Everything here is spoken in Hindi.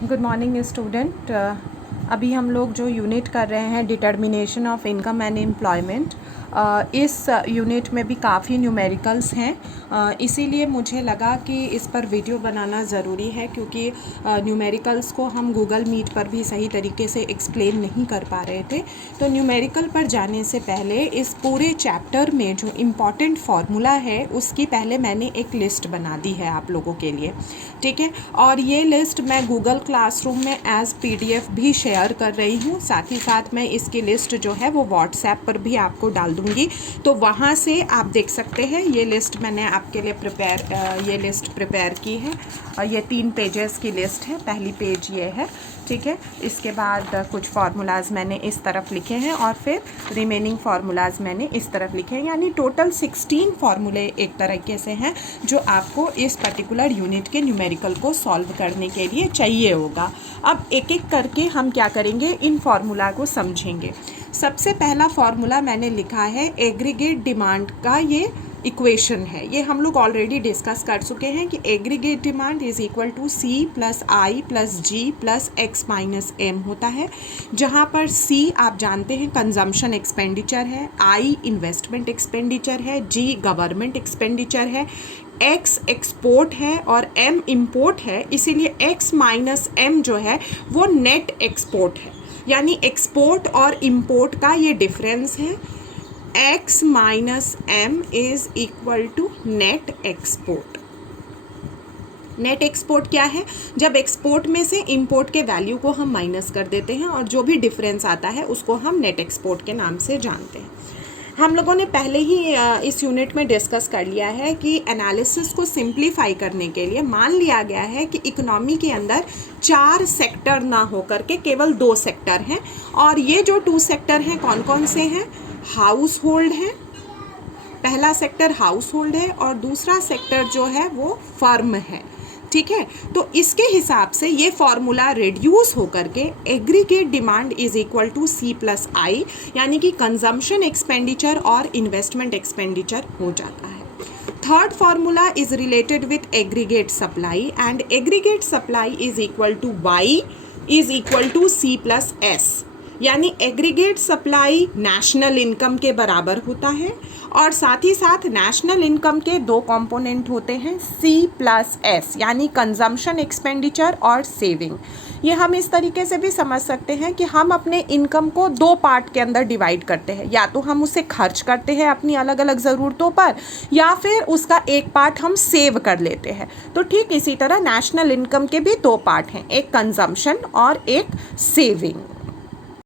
Good morning student. अभी हम लोग जो यूनिट कर रहे हैं determination of income and employment, इस यूनिट में भी काफ़ी न्यूमेरिकल्स हैं, इसीलिए मुझे लगा कि इस पर वीडियो बनाना ज़रूरी है क्योंकि न्यूमेरिकल्स को हम गूगल मीट पर भी सही तरीके से एक्सप्लेन नहीं कर पा रहे थे। तो न्यूमेरिकल पर जाने से पहले इस पूरे चैप्टर में जो इम्पॉर्टेंट फार्मूला है उसकी पहले मैंने एक लिस्ट बना दी है आप लोगों के लिए, ठीक है। और ये लिस्ट मैं गूगल क्लासरूम में एज PDF भी शेयर कर रही हूँ। साथ ही साथ मैं इसकी लिस्ट जो है वो व्हाट्सएप पर भी आपको डाल दूँगी, तो वहाँ से आप देख सकते हैं। ये लिस्ट मैंने आपके लिए प्रिपेयर की है और ये 3 पेजेस की लिस्ट है। पहली पेज ये है, ठीक है। इसके बाद कुछ फार्मूलाज मैंने इस तरफ लिखे हैं और फिर रिमेनिंग फार्मूलाज मैंने इस तरफ लिखे हैं, यानी टोटल 16 फार्मूले एक तरीके से हैं जो आपको इस पर्टिकुलर यूनिट के न्यूमेरिकल को सॉल्व करने के लिए चाहिए होगा। अब एक एक करके हम क्या करेंगे, इन फार्मूला को समझेंगे। सबसे पहला फार्मूला मैंने लिखा है एग्रीगेट डिमांड का, ये इक्वेशन है। ये हम लोग ऑलरेडी डिस्कस कर चुके हैं कि aggregate demand is equal to C plus I plus G plus X minus M होता है, जहाँ पर C आप जानते हैं कंजम्पशन एक्सपेंडिचर है, I इन्वेस्टमेंट एक्सपेंडिचर है, G गवर्नमेंट एक्सपेंडिचर है, X एक्सपोर्ट है और M इम्पोर्ट है। इसीलिए X माइनस M जो है वो नेट एक्सपोर्ट है, यानी एक्सपोर्ट और इम्पोर्ट का ये डिफरेंस है। X minus M is equal to net export. Net export क्या है? जब एक्सपोर्ट में से इंपोर्ट के वैल्यू को हम माइनस कर देते हैं और जो भी डिफरेंस आता है उसको हम नेट एक्सपोर्ट के नाम से जानते हैं। हम लोगों ने पहले ही इस यूनिट में डिस्कस कर लिया है कि एनालिसिस को सिंप्लीफाई करने के लिए मान लिया गया है कि इकोनॉमी के अंदर 4 सेक्टर ना होकर के केवल 2 सेक्टर हैं, और ये जो 2 सेक्टर हैं कौन कौन से हैं? हाउस होल्ड है, पहला सेक्टर हाउस होल्ड है और दूसरा सेक्टर जो है वो फर्म है, ठीक है। तो इसके हिसाब से ये फॉर्मूला रिड्यूस होकर के aggregate demand is equal to C plus I, यानी कि कंजम्पशन एक्सपेंडिचर और इन्वेस्टमेंट एक्सपेंडिचर हो जाता है। Third formula is related with aggregate supply and aggregate supply is equal to Y is equal to C plus S, यानी एग्रीगेट सप्लाई नेशनल इनकम के बराबर होता है और साथ ही साथ नेशनल इनकम के 2 कंपोनेंट होते हैं C प्लस S, यानी कंजम्पशन एक्सपेंडिचर और सेविंग। ये हम इस तरीके से भी समझ सकते हैं कि हम अपने इनकम को 2 पार्ट के अंदर डिवाइड करते हैं, या तो हम उसे खर्च करते हैं अपनी अलग अलग ज़रूरतों पर, या फिर उसका एक पार्ट हम सेव कर लेते हैं। तो ठीक इसी तरह नेशनल इनकम के भी 2 पार्ट हैं, एक कंजम्पशन और एक सेविंग।